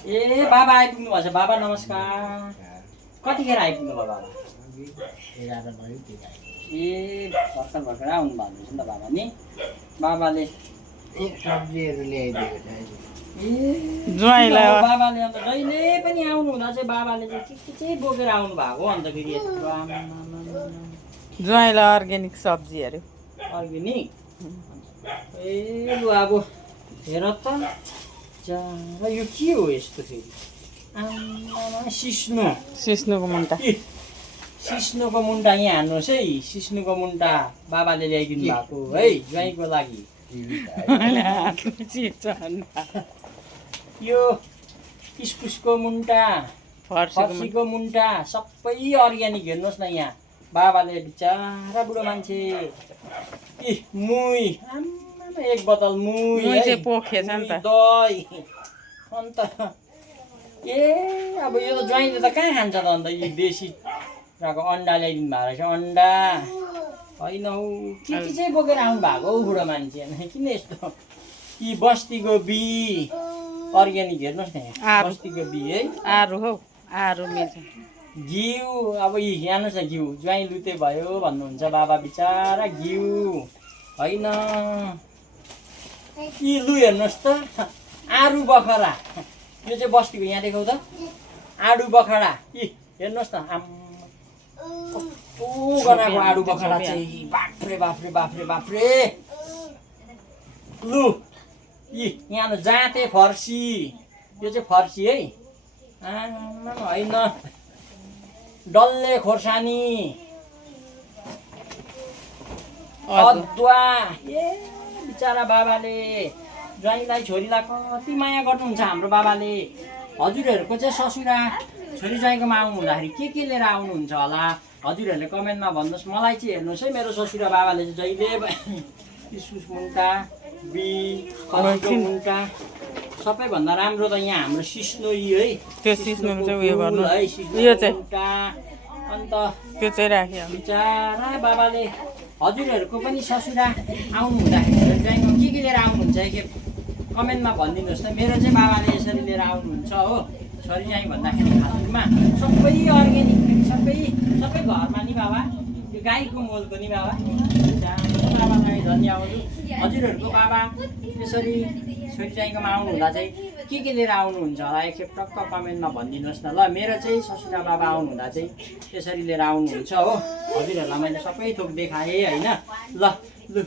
ए बाबा आइपुग्नु भएछ। बाबा नमस्कार। कतिखेर आइपुग्नु भयो बाबा? 11 भयो त्यो आयो। ए भर्खर आउनु भएको रहेछ नि त बाबा नि। बाबाले सब्जीहरू ल्याइदिएको छ अहिले। ए ज्वाइँलाई बाबाले अन्त जहिले पनि आउनु हुँदा चाहिँ बाबाले चाहिँ के चाहिँ बोकेर आउनु भएको अन्त फेरि यत्रो ज्वाइँलाई अर्ग्यानिक सब्जीहरू अर्ग्यानिक। ए लु अब हेर त जा यो के हो यस्तो फेरि? आम्मामा सिस्नुको मुन्टा सिस्नुको मुन्टा यहाँ हान्नुहोस् है। सिस्नुको मुन्टा बाबाले ल्याइदिनु भएको है ज्वाइँको लागि। यो इस्कुसको मुन्टा, फर्सीको मुन्टा सबै अर्ग्यानिक। हेर्नुहोस् न यहाँ बाबाले बिचारा बुढो मान्छे मुई आम्मामा 1 बोतल मुई चाहिँ पोखेछ नि त दही अन्त। ए अब यो त ज्वाइँले त कहाँ खान्छ त अन्त? यो देशी कुखुराको अन्डा ल्याइदिनु भएको रहेछ। अन्डा होइन हौ के चाहिँ बोकेर आउनु भएको हौ बुढो मान्छे? किन यस्तो? यी बस्तीको बी अर्ग्यानिक। हेर्नुहोस् न यहाँ बस्तीको बी है। आरु हौ आरु मिल्छ। घिउ अब यी हेर्नुहोस् न घिउ ज्वाइँ लुते भयो भन्नुहुन्छ बाबा बिचारा। घिउ होइन यी लु हेर्नुहोस् त आरु बखरा। यो चाहिँ बस्तीको यहाँ देखाउ त आडु बखरा। यी हेर्नुहोस् न कस्तो गनाको आडु बखरा चाहिँ। बाफ्रे बाफ्रे बाफ्रे बाफ्रे। लु यी यहाँ जाँते फर्सी। यो चाहिँ फर्सी है। होइन डल्ले खोर्सानी, अदुवा। ए बिचारा बाबाले ज्वाइँलाई छोरीलाई कति माया गर्नुहुन्छ हाम्रो बाबाले। हजुरहरूको चाहिँ ससुरा छोरी ज्वाइँकोमा आउनु हुँदाखेरि के लिएर आउनुहुन्छ होला हजुरहरूले कमेन्टमा भन्नुहोस्। मलाई चाहिँ हेर्नुहोस् है मेरो ससुरा बाबाले चाहिँ जहिले इस्कुस मुन्टा, फर्सीको मुन्टा सबैभन्दा राम्रो त यहाँ हाम्रो सिस्नो है। त्यो सिस्नो चाहिँ उयो गर्नु है यो चाहिँ मुन्टा। अन्त त्यो चाहिँ राख्यो बिचारा बाबाले हजुरहरूको पनि ससुरा आउनु हुँदाखेरि ज्वाइँमा के लिएर आउनुहुन्छ एकखेप कमेन्टमा भनिदिनुहोस् न। मेरो चाहिँ बाबाले यसरी लिएर आउनुहुन्छ हो छोरी ज्वाइँ भन्दाखेरि खालमा सबै अर्ग्यानिक सबै घरमा नि बाबा। यो गाईको मोलको नि बाबा। बाबालाई धन्यवाद। हजुरहरूको बाबा यसरी छोरी ज्वाइँकोमा आउनु हुँदा चाहिँ के लिएर आउनुहुन्छ होला एकखेप टक्क कमेन्टमा भनिदिनुहोस् न ल। मेरो चाहिँ ससुरा बाबा आउनु हुँदा चाहिँ यसरी लिएर आउनुहुन्छ हो। हजुरहरूलाई मैले सबै थोक देखाएँ होइन। ल लु